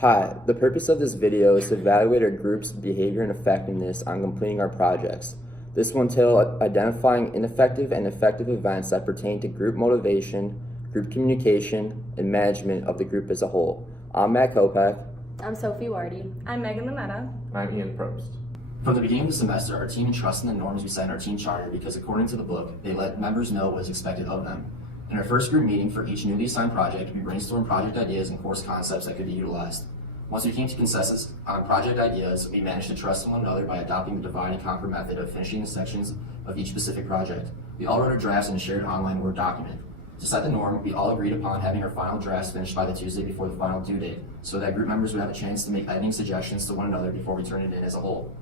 Hi, the purpose of this video is to evaluate our group's behavior and effectiveness on completing our projects. This will entail identifying ineffective and effective events that pertain to group motivation, group communication, and management of the group as a whole. I'm Matt Kopach. I'm Sophie Wardy. I'm Megan Lametta. I'm Ian Probst. From the beginning of the semester, our team entrusted in the norms we set in our team charter because according to the book, they let members know what is expected of them. In our first group meeting for each newly assigned project, we brainstormed project ideas and course concepts that could be utilized. Once we came to consensus on project ideas, we managed to trust in one another by adopting the divide and conquer method of finishing the sections of each specific project. We all wrote our drafts in a shared online Word document. To set the norm, we all agreed upon having our final drafts finished by the Tuesday before the final due date, so that group members would have a chance to make editing suggestions to one another before we turned it in as a whole.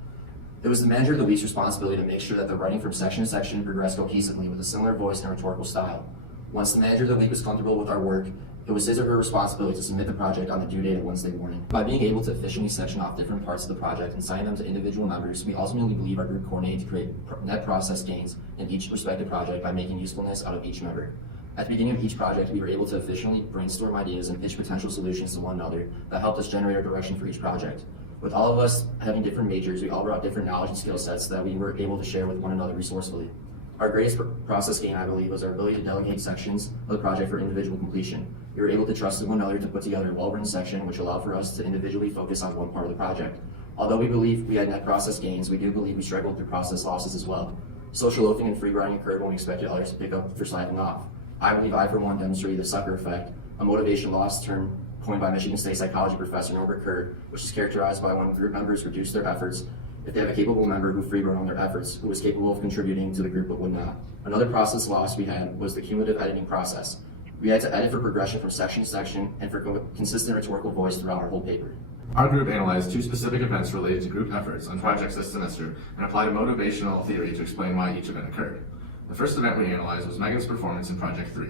It was the manager of the week's responsibility to make sure that the writing from section to section progressed cohesively with a similar voice and rhetorical style. Once the manager of the week was comfortable with our work, it was his or her responsibility to submit the project on the due date of Wednesday morning. By being able to efficiently section off different parts of the project and assign them to individual members, we ultimately believe our group coordinated to create net process gains in each respective project by making usefulness out of each member. At the beginning of each project, we were able to efficiently brainstorm ideas and pitch potential solutions to one another that helped us generate our direction for each project. With all of us having different majors, we all brought different knowledge and skill sets that we were able to share with one another resourcefully. Our greatest process gain, I believe, was our ability to delegate sections of the project for individual completion. We were able to trust one another to put together a well-written section, which allowed for us to individually focus on one part of the project. Although we believe we had net process gains, we do believe we struggled through process losses as well. Social loafing and free riding occurred when we expected others to pick up for slacking off. I believe I, for one, demonstrated the sucker effect, a motivation loss term coined by Michigan State psychology professor Norbert Kerr, which is characterized by when group members reduce their efforts if they have a capable member who free rode on their efforts, who was capable of contributing to the group but would not. Another process loss we had was the cumulative editing process. We had to edit for progression from section to section and for consistent rhetorical voice throughout our whole paper. Our group analyzed two specific events related to group efforts on projects this semester and applied a motivational theory to explain why each event occurred. The first event we analyzed was Megan's performance in Project 3.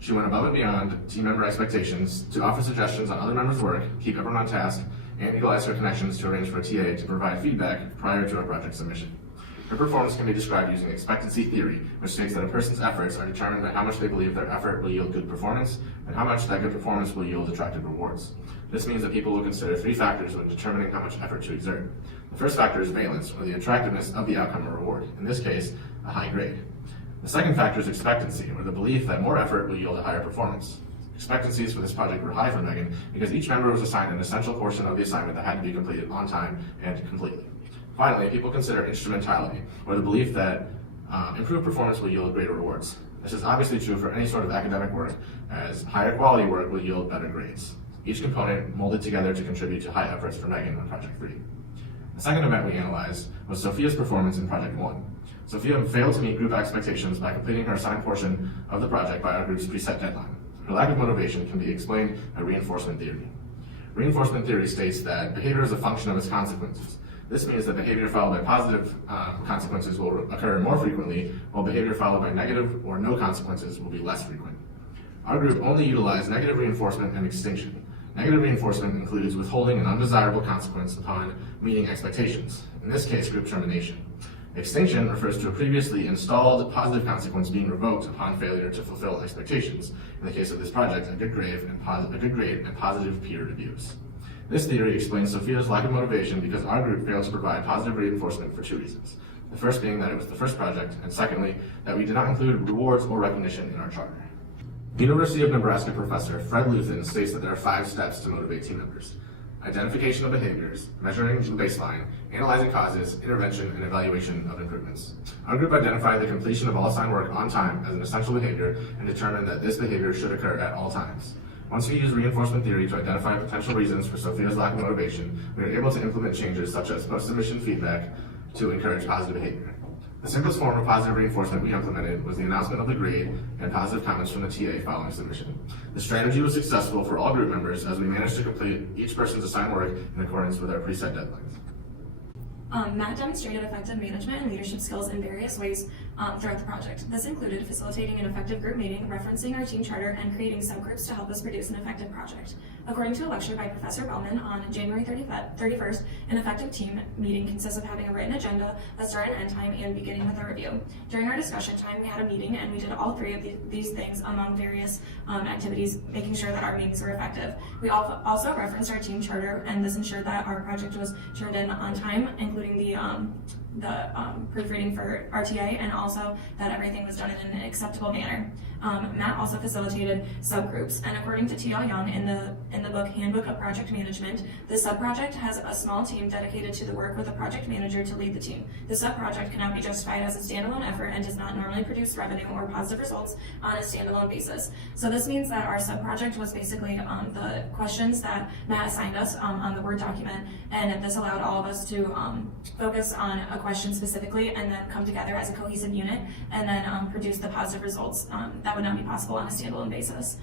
She went above and beyond team member expectations to offer suggestions on other members' work, keep everyone on task, and utilize her connections to arrange for a TA to provide feedback prior to a project submission. Her performance can be described using expectancy theory, which states that a person's efforts are determined by how much they believe their effort will yield good performance, and how much that good performance will yield attractive rewards. This means that people will consider three factors when determining how much effort to exert. The first factor is valence, or the attractiveness of the outcome or reward, in this case, a high grade. The second factor is expectancy, or the belief that more effort will yield a higher performance. Expectancies for this project were high for Megan because each member was assigned an essential portion of the assignment that had to be completed on time and completely. Finally, people consider instrumentality, or the belief that improved performance will yield greater rewards. This is obviously true for any sort of academic work, as higher quality work will yield better grades. Each component molded together to contribute to high efforts for Megan on Project 3. The second event we analyzed was Sophia's performance in Project 1. Sophia failed to meet group expectations by completing her assigned portion of the project by our group's preset deadline. Her lack of motivation can be explained by reinforcement theory. Reinforcement theory states that behavior is a function of its consequences. This means that behavior followed by positive consequences will occur more frequently, while behavior followed by negative or no consequences will be less frequent. Our group only utilized negative reinforcement and extinction. Negative reinforcement includes withholding an undesirable consequence upon meeting expectations, in this case, group termination. Extinction refers to a previously installed positive consequence being revoked upon failure to fulfill expectations. In the case of this project, a good grade and positive peer reviews. This theory explains Sophia's lack of motivation because our group failed to provide positive reinforcement for two reasons. The first being that it was the first project, and secondly, that we did not include rewards or recognition in our charter. University of Nebraska professor Fred Luthen states that there are 5 steps to motivate team members: identification of behaviors, measuring the baseline, analyzing causes, intervention, and evaluation of improvements. Our group identified the completion of all assigned work on time as an essential behavior and determined that this behavior should occur at all times. Once we used reinforcement theory to identify potential reasons for Sophia's lack of motivation, we were able to implement changes such as post-submission feedback to encourage positive behavior. The simplest form of positive reinforcement we implemented was the announcement of the grade and positive comments from the TA following submission. The strategy was successful for all group members as we managed to complete each person's assigned work in accordance with our preset deadlines. Matt demonstrated effective management and leadership skills in various ways throughout the project. This included facilitating an effective group meeting, referencing our team charter, and creating subgroups to help us produce an effective project. According to a lecture by Professor Bellman on January 31st, an effective team meeting consists of having a written agenda, a start and end time, and beginning with a review. During our discussion time, we had a meeting and we did all three of these things among various activities, making sure that our meetings were effective. We also referenced our team charter, and this ensured that our project was turned in on time, including the proofreading for RTA, and also that everything was done in an acceptable manner. Matt also facilitated subgroups, and according to T.L. Young in the book Handbook of Project Management, the subproject has a small team dedicated to the work with a project manager to lead the team. The subproject cannot be justified as a standalone effort and does not normally produce revenue or positive results on a standalone basis. So this means that our subproject was basically the questions that Matt assigned us on the Word document, and this allowed all of us to focus on a question specifically and then come together as a cohesive unit and then produce the positive results that would not be possible on a standalone basis.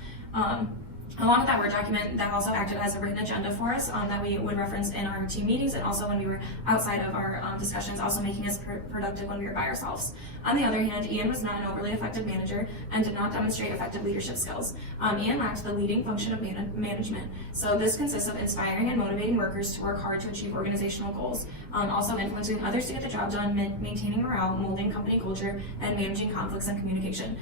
Along with that Word document, that also acted as a written agenda for us that we would reference in our team meetings and also when we were outside of our discussions, also making us productive when we were by ourselves. On the other hand, Ian was not an overly effective manager and did not demonstrate effective leadership skills. Ian lacked the leading function of management. So this consists of inspiring and motivating workers to work hard to achieve organizational goals, also influencing others to get the job done, maintaining morale, molding company culture, and managing conflicts and communication.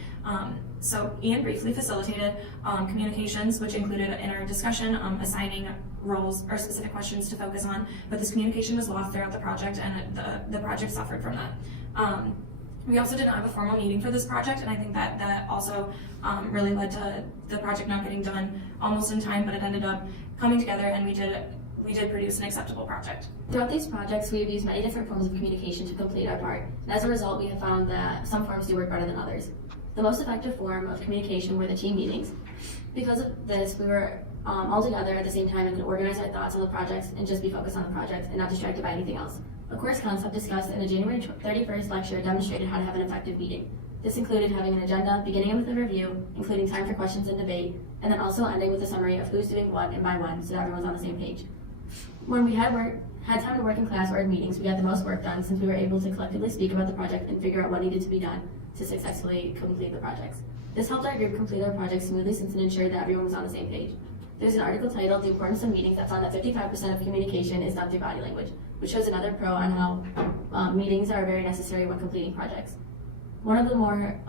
So Ian briefly facilitated communications, which included in our discussion assigning roles or specific questions to focus on, but this communication was lost throughout the project and the project suffered from that. We also did not have a formal meeting for this project, and I think that also really led to the project not getting done almost in time, but it ended up coming together and we did produce an acceptable project. Throughout these projects, we have used many different forms of communication to complete our part, and as a result, we have found that some forms do work better than others. The most effective form of communication were the team meetings. Because of this, we were all together at the same time and could organize our thoughts on the projects and just be focused on the project and not distracted by anything else. A course concept discussed in the January 31st lecture demonstrated how to have an effective meeting. This included having an agenda, beginning with a review, including time for questions and debate, and then also ending with a summary of who's doing what and by when, so that everyone's on the same page. When we had time to work in class or in meetings, we got the most work done since we were able to collectively speak about the project and figure out what needed to be done to successfully complete the projects. This helped our group complete our project smoothly since it ensured that everyone was on the same page. There's an article titled "The Importance of Meetings" that found that 55% of communication is done through body language, which shows another pro on how meetings are very necessary when completing projects. One of the more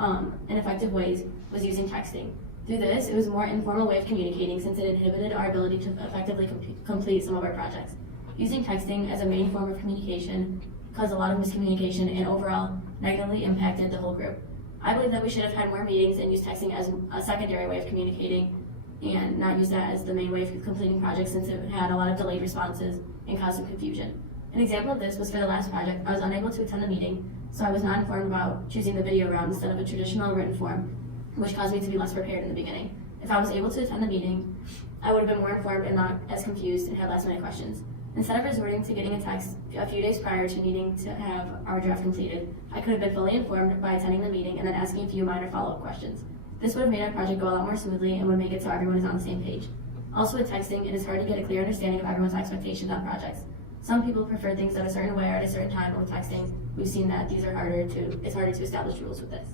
ineffective ways was using texting. Through this, it was a more informal way of communicating since it inhibited our ability to effectively complete some of our projects. Using texting as a main form of communication caused a lot of miscommunication and overall negatively impacted the whole group. I believe that we should have had more meetings and used texting as a secondary way of communicating and not use that as the main way of completing projects since it had a lot of delayed responses and caused some confusion. An example of this was for the last project. I was unable to attend the meeting, so I was not informed about choosing the video route instead of a traditional written form, which caused me to be less prepared in the beginning. If I was able to attend the meeting, I would have been more informed and not as confused and had last minute questions. Instead of resorting to getting a text a few days prior to needing to have our draft completed, I could have been fully informed by attending the meeting and then asking a few minor follow-up questions. This would have made our project go a lot more smoothly and would make it so everyone is on the same page. Also with texting, it is hard to get a clear understanding of everyone's expectations on projects. Some people prefer things done a certain way or at a certain time, but with texting, we've seen that it's harder to establish rules with this.